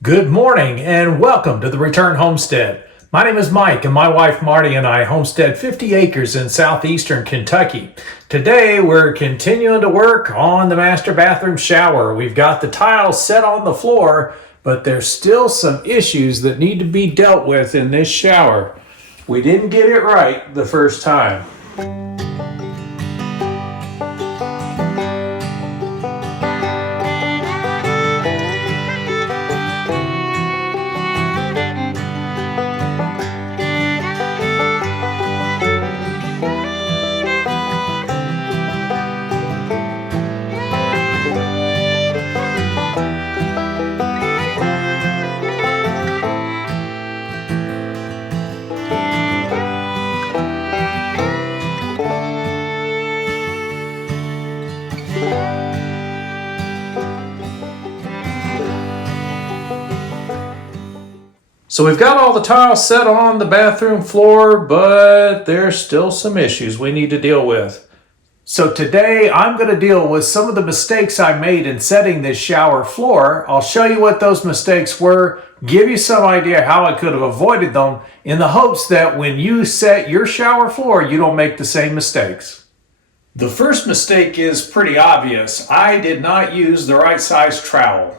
Good morning and welcome to the Return Homestead. My name is Mike and my wife Marty and I homestead 50 acres in southeastern Kentucky. Today we're continuing to work on the master bathroom shower. We've got the tiles set on the floor, but there's still some issues that need to be dealt with in this shower. We didn't get it right the first time. So we've got all the tiles set on the bathroom floor, but there's still some issues we need to deal with. So today I'm going to deal with some of the mistakes I made in setting this shower floor. I'll show you what those mistakes were, give you some idea how I could have avoided them, in the hopes that when you set your shower floor, you don't make the same mistakes. The first mistake is pretty obvious. I did not use the right size trowel.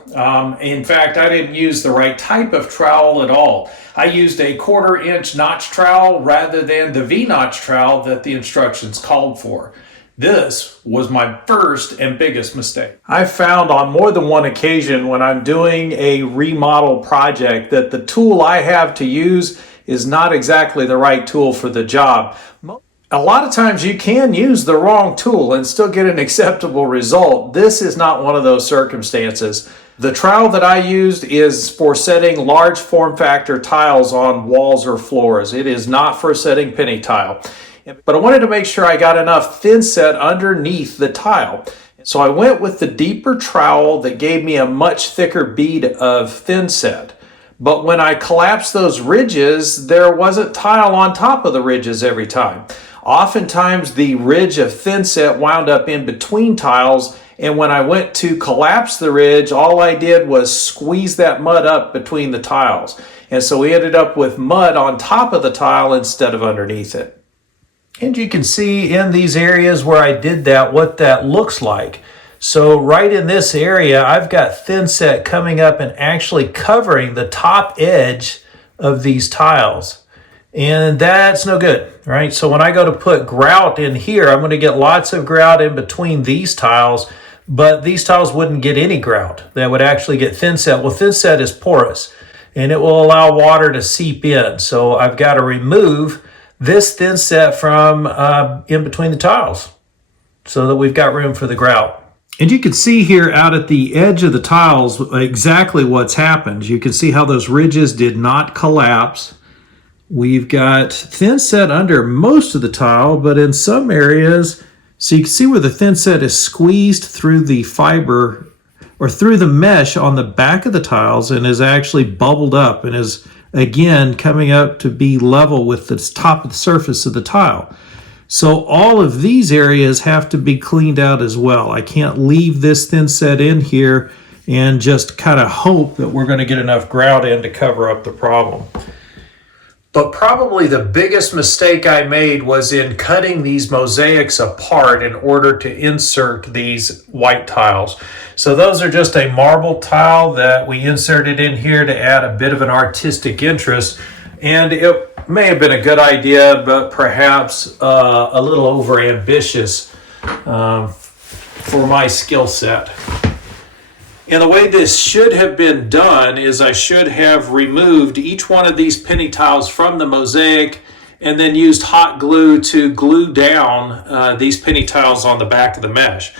In fact, I didn't use the right type of trowel at all. I used a 1/4 inch notch trowel rather than the V-notch trowel that the instructions called for. This was my first and biggest mistake. I found on more than one occasion when I'm doing a remodel project that the tool I have to use is not exactly the right tool for the job. A lot of times you can use the wrong tool and still get an acceptable result. This is not one of those circumstances. The trowel that I used is for setting large form factor tiles on walls or floors. It is not for setting penny tile. But I wanted to make sure I got enough thin set underneath the tile. So I went with the deeper trowel that gave me a much thicker bead of thin set. But when I collapsed those ridges, there wasn't tile on top of the ridges every time. Oftentimes the ridge of thin set wound up in between tiles, and when I went to collapse the ridge, all I did was squeeze that mud up between the tiles. And so we ended up with mud on top of the tile instead of underneath it. And you can see in these areas where I did that, what that looks like. So right in this area, I've got thin set coming up and actually covering the top edge of these tiles. And that's no good, right? So when I go to put grout in here, I'm going to get lots of grout in between these tiles, but these tiles wouldn't get any grout. That would actually get thin set. Well, thin set is porous, and it will allow water to seep in. So I've got to remove this thin set from in between the tiles so that we've got room for the grout. And you can see here out at the edge of the tiles exactly what's happened. You can see how those ridges did not collapse. We've got thin set under most of the tile, but in some areas, so you can see where the thin set is squeezed through the fiber or through the mesh on the back of the tiles and is actually bubbled up and is again coming up to be level with the top of the surface of the tile. So all of these areas have to be cleaned out as well. I can't leave this thin set in here and just kind of hope that we're going to get enough grout in to cover up the problem. But probably the biggest mistake I made was in cutting these mosaics apart in order to insert these white tiles. So those are just a marble tile that we inserted in here to add a bit of an artistic interest. And it may have been a good idea, but perhaps a little overambitious for my skill set. And the way this should have been done is I should have removed each one of these penny tiles from the mosaic and then used hot glue to glue down these penny tiles on the back of the mesh.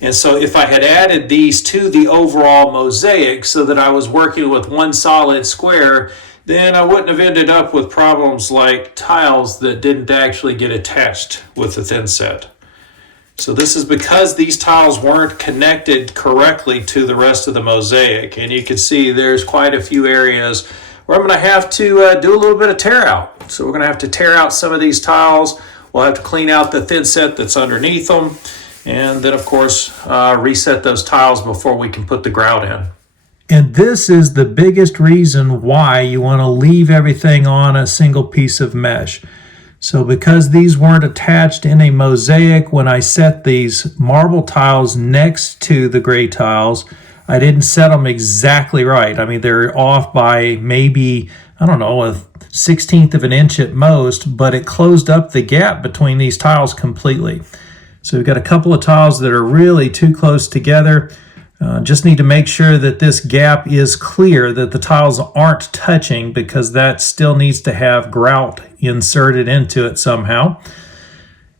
And so if I had added these to the overall mosaic so that I was working with one solid square, then I wouldn't have ended up with problems like tiles that didn't actually get attached with the thin set. So this is because these tiles weren't connected correctly to the rest of the mosaic. And you can see there's quite a few areas where I'm going to have to do a little bit of tear out. So we're going to have to tear out some of these tiles. We'll have to clean out the thin set that's underneath them. And then, of course, reset those tiles before we can put the grout in. And this is the biggest reason why you want to leave everything on a single piece of mesh. So because these weren't attached in a mosaic when I set these marble tiles next to the gray tiles, I didn't set them exactly right. I mean, they're off by maybe, I don't know, a 1/16 of an inch at most, but it closed up the gap between these tiles completely. So we've got a couple of tiles that are really too close together. Just need to make sure that this gap is clear, that the tiles aren't touching, because that still needs to have grout inserted into it somehow.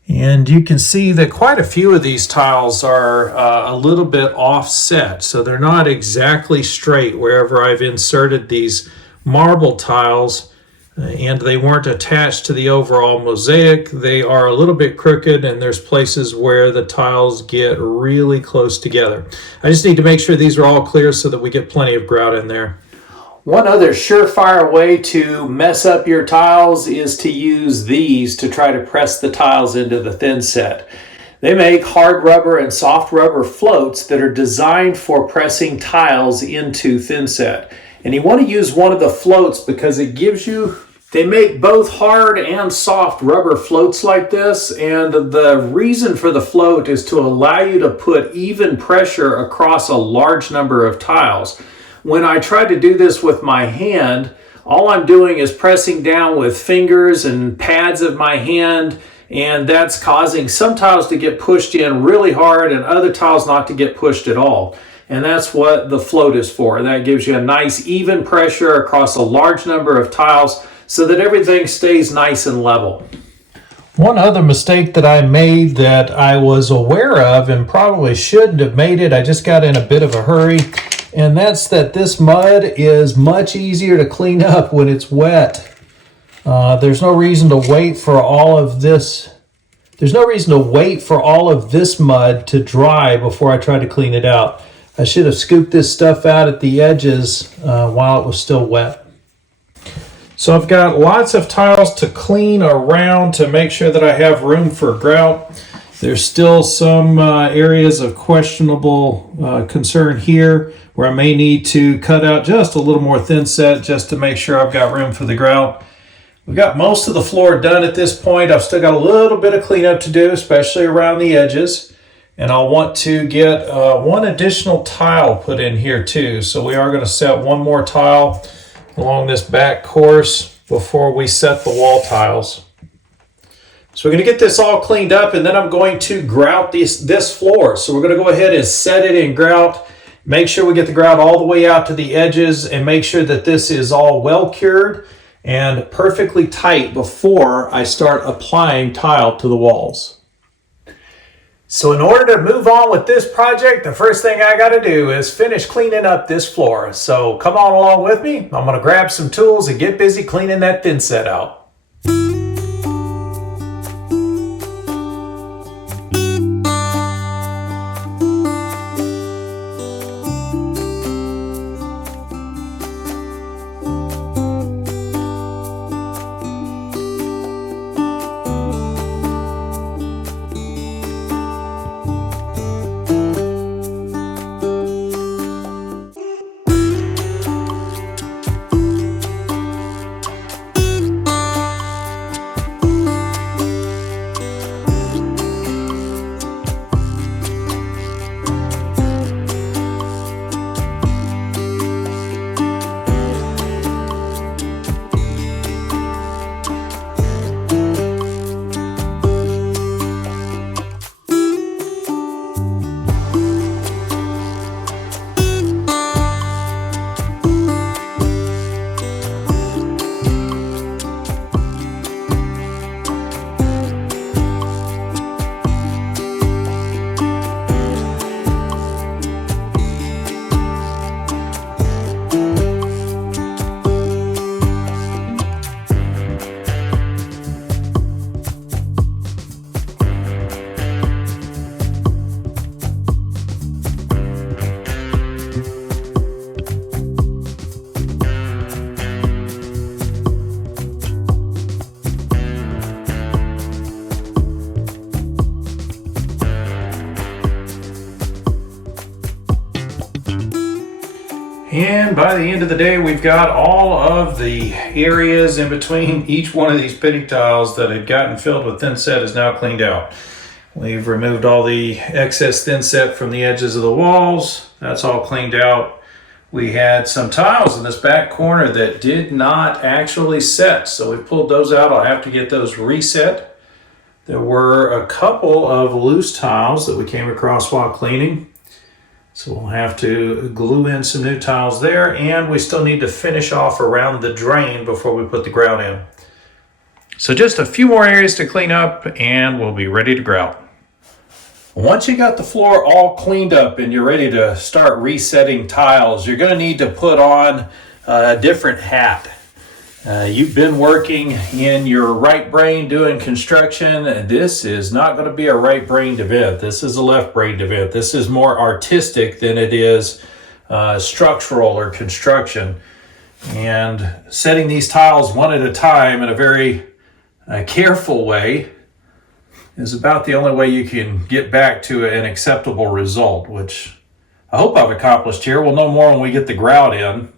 And you can see that quite a few of these tiles are a little bit offset, so they're not exactly straight wherever I've inserted these marble tiles, and they weren't attached to the overall mosaic. They are a little bit crooked, and there's places where the tiles get really close together. I just need to make sure these are all clear so that we get plenty of grout in there. One other surefire way to mess up your tiles is to use these to try to press the tiles into the thin set. They make hard rubber and soft rubber floats that are designed for pressing tiles into thin set. And you want to use one of the floats because it gives you, they make both hard and soft rubber floats like this. And the reason for the float is to allow you to put even pressure across a large number of tiles. When I try to do this with my hand, all I'm doing is pressing down with fingers and pads of my hand, and that's causing some tiles to get pushed in really hard and other tiles not to get pushed at all. And that's what the float is for. That gives you a nice even pressure across a large number of tiles so that everything stays nice and level. One other mistake that I made that I was aware of and probably shouldn't have made it, I just got in a bit of a hurry, and that's that this mud is much easier to clean up when it's wet. There's no reason to wait for all of this. There's no reason to wait for all of this mud to dry before I try to clean it out. I should have scooped this stuff out at the edges while it was still wet. So I've got lots of tiles to clean around to make sure that I have room for grout. There's still some areas of questionable concern here where I may need to cut out just a little more thin set just to make sure I've got room for the grout. We've got most of the floor done at this point. I've still got a little bit of cleanup to do, especially around the edges. And I'll want to get one additional tile put in here too. So we are going to set one more tile along this back course before we set the wall tiles. So we're going to get this all cleaned up, and then I'm going to grout this floor. So we're going to go ahead and set it in grout. Make sure we get the grout all the way out to the edges and make sure that this is all well cured and perfectly tight before I start applying tile to the walls. So in order to move on with this project, the first thing I got to do is finish cleaning up this floor. So come on along with me. I'm going to grab some tools and get busy cleaning that thin set out. And by the end of the day, we've got all of the areas in between each one of these pitting tiles that had gotten filled with thinset is now cleaned out. We've removed all the excess thinset from the edges of the walls. That's all cleaned out. We had some tiles in this back corner that did not actually set, so we pulled those out. I'll have to get those reset. There were a couple of loose tiles that we came across while cleaning, so we'll have to glue in some new tiles there, and we still need to finish off around the drain before we put the grout in. So just a few more areas to clean up and we'll be ready to grout. Once you got the floor all cleaned up and you're ready to start resetting tiles, you're going to need to put on a different hat. You've been working in your right brain doing construction. This is not going to be a right-brained event. This is a left-brained event. This is more artistic than it is structural or construction. And setting these tiles one at a time in a very careful way is about the only way you can get back to an acceptable result, which I hope I've accomplished here. We'll know more when we get the grout in.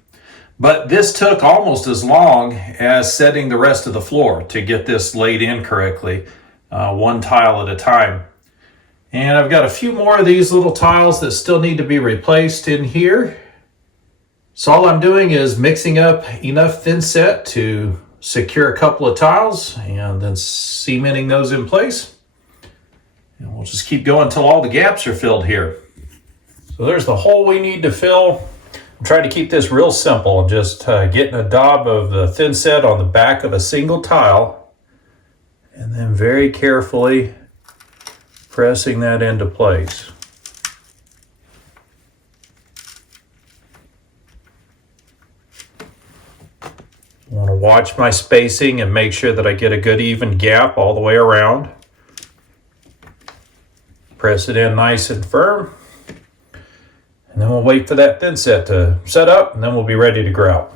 But this took almost as long as setting the rest of the floor to get this laid in correctly, one tile at a time. And I've got a few more of these little tiles that still need to be replaced in here. So all I'm doing is mixing up enough thinset to secure a couple of tiles and then cementing those in place. And we'll just keep going until all the gaps are filled here. So there's the hole we need to fill. I'm trying to keep this real simple, just getting a dab of the thinset on the back of a single tile and then very carefully pressing that into place. I want to watch my spacing and make sure that I get a good even gap all the way around. Press it in nice and firm. And then we'll wait for that thinset to set up and then we'll be ready to grout.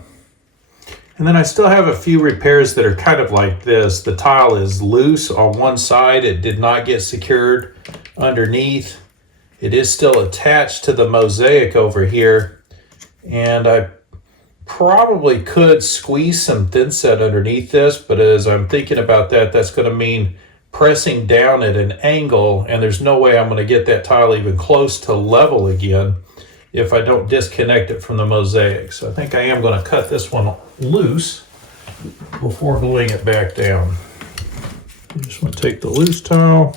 And then I still have a few repairs that are kind of like this. The tile is loose on one side. It did not get secured underneath. It is still attached to the mosaic over here. And I probably could squeeze some thinset underneath this, but as I'm thinking about that, that's going to mean pressing down at an angle, and there's no way I'm going to get that tile even close to level again if I don't disconnect it from the mosaic. So I think I am going to cut this one loose before gluing it back down. I just want to take the loose tile,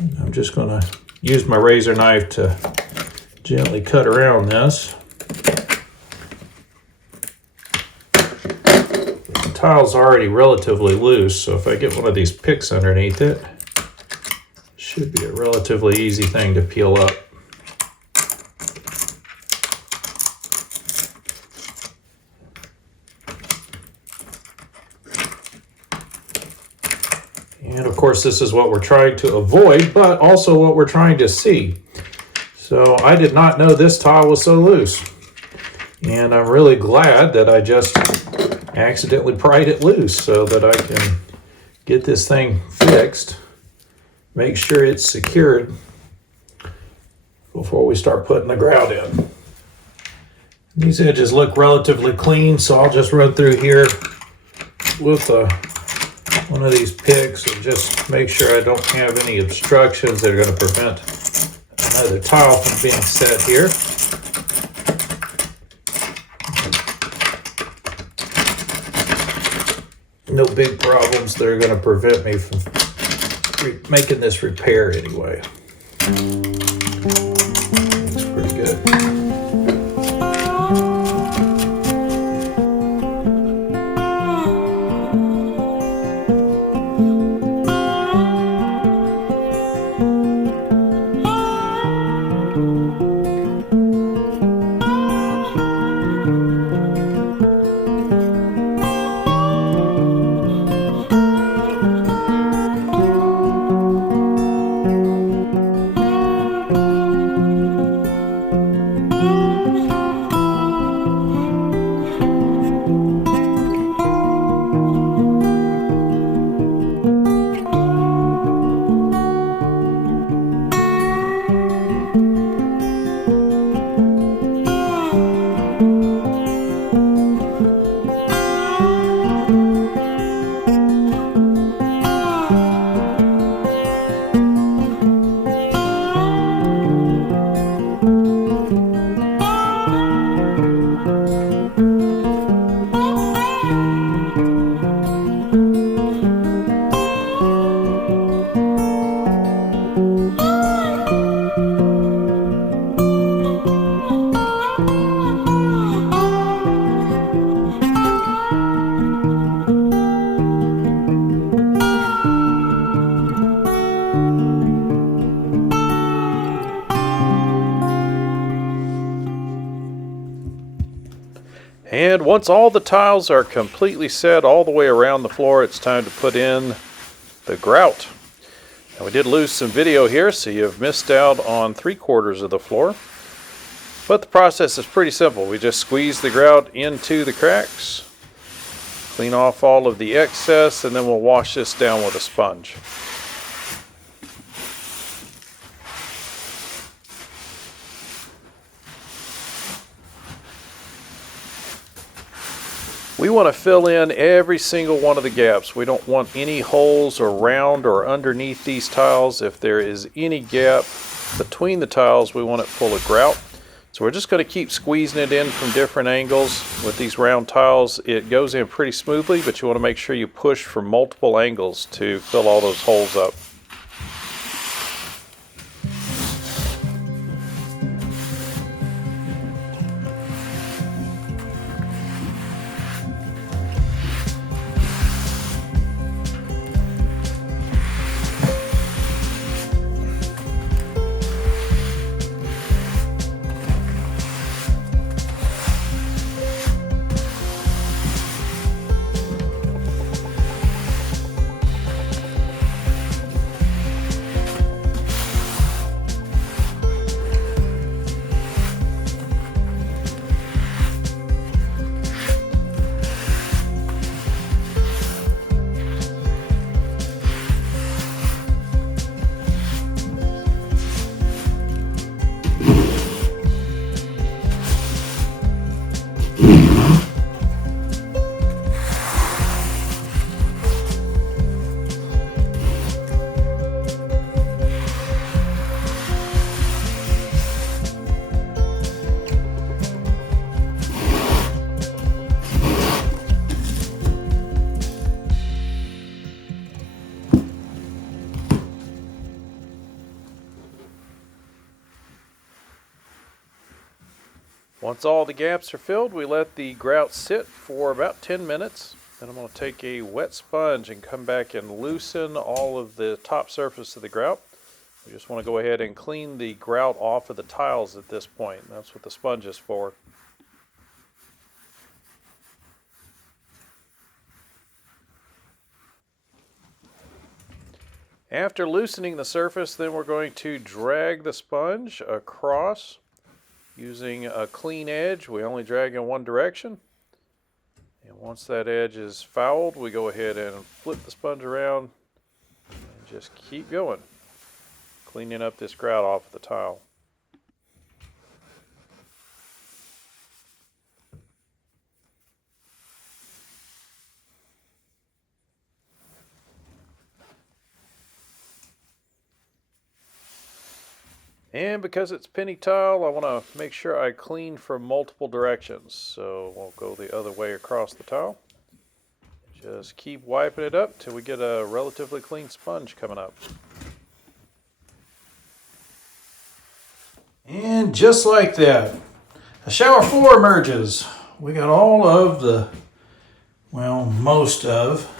and I'm just going to use my razor knife to gently cut around this. The tile's already relatively loose, so if I get one of these picks underneath it, it should be a relatively easy thing to peel up. And of course, this is what we're trying to avoid, but also what we're trying to see. So I did not know this tile was so loose. And I'm really glad that I just accidentally pried it loose so that I can get this thing fixed, make sure it's secured before we start putting the grout in. These edges look relatively clean, so I'll just run through here with one of these picks and just make sure I don't have any obstructions that are going to prevent another tile from being set here. No big problems that are going to prevent me from making this repair anyway. Looks pretty good. And once all the tiles are completely set all the way around the floor, it's time to put in the grout. Now we did lose some video here, so you've missed out on 3/4 of the floor. But the process is pretty simple. We just squeeze the grout into the cracks, clean off all of the excess, and then we'll wash this down with a sponge. We want to fill in every single one of the gaps. We don't want any holes around or underneath these tiles. If there is any gap between the tiles, we want it full of grout. So we're just going to keep squeezing it in from different angles. With these round tiles, it goes in pretty smoothly, but you want to make sure you push from multiple angles to fill all those holes up. Once all the gaps are filled, we let the grout sit for about 10 minutes. Then I'm going to take a wet sponge and come back and loosen all of the top surface of the grout. We just want to go ahead and clean the grout off of the tiles at this point. That's what the sponge is for. After loosening the surface, then we're going to drag the sponge across using a clean edge. We only drag in one direction. And once that edge is fouled, we go ahead and flip the sponge around and just keep going, cleaning up this grout off of the tile. And because it's penny tile, I want to make sure I clean from multiple directions. So we'll go the other way across the tile. Just keep wiping it up till we get a relatively clean sponge coming up. And just like that, a shower floor emerges. We got all of the, well, most of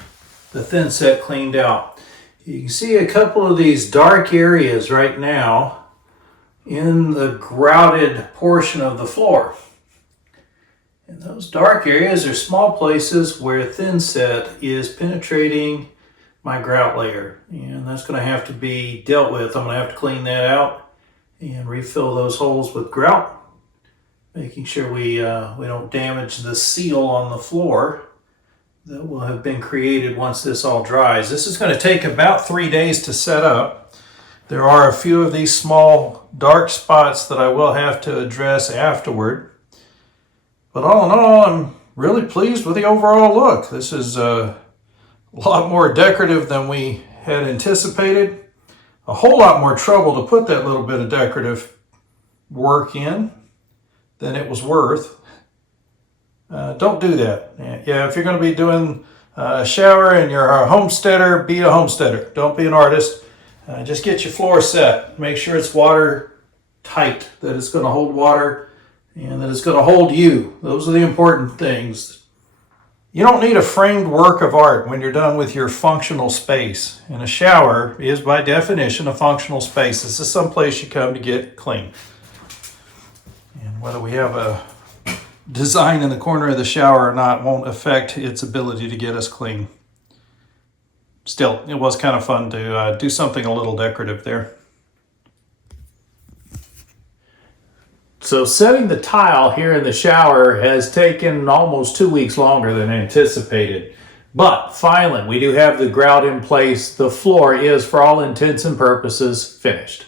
the thin set cleaned out. You can see a couple of these dark areas right now in the grouted portion of the floor. And those dark areas are small places where thin set is penetrating my grout layer. And that's going to have to be dealt with. I'm going to have to clean that out and refill those holes with grout, making sure we don't damage the seal on the floor that will have been created once this all dries. This is going to take about 3 days to set up. There are a few of these small dark spots that I will have to address afterward. But all in all, I'm really pleased with the overall look. This is a lot more decorative than we had anticipated. A whole lot more trouble to put that little bit of decorative work in than it was worth. Don't do that. Yeah, if you're going to be doing a shower and you're a homesteader, be a homesteader. Don't be an artist. Just get your floor set. Make sure it's watertight, that it's going to hold water and that it's going to hold you. Those are the important things. You don't need a framed work of art when you're done with your functional space. And a shower is by definition a functional space. This is some place you come to get clean. And whether we have a design in the corner of the shower or not won't affect its ability to get us clean. Still, it was kind of fun to do something a little decorative there. So setting the tile here in the shower has taken almost 2 weeks longer than anticipated. But finally, we do have the grout in place. The floor is, for all intents and purposes, finished.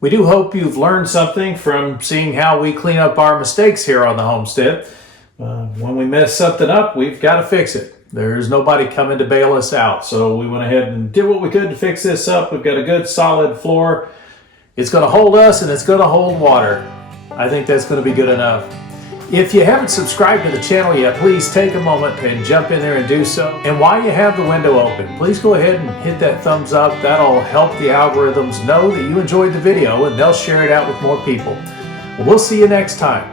We do hope you've learned something from seeing how we clean up our mistakes here on the homestead. When we mess something up, we've got to fix it. There's nobody coming to bail us out. So we went ahead and did what we could to fix this up. We've got a good solid floor. It's going to hold us and it's going to hold water. I think that's going to be good enough. If you haven't subscribed to the channel yet, please take a moment and jump in there and do so. And while you have the window open, please go ahead and hit that thumbs up. That'll help the algorithms know that you enjoyed the video and they'll share it out with more people. Well, we'll see you next time.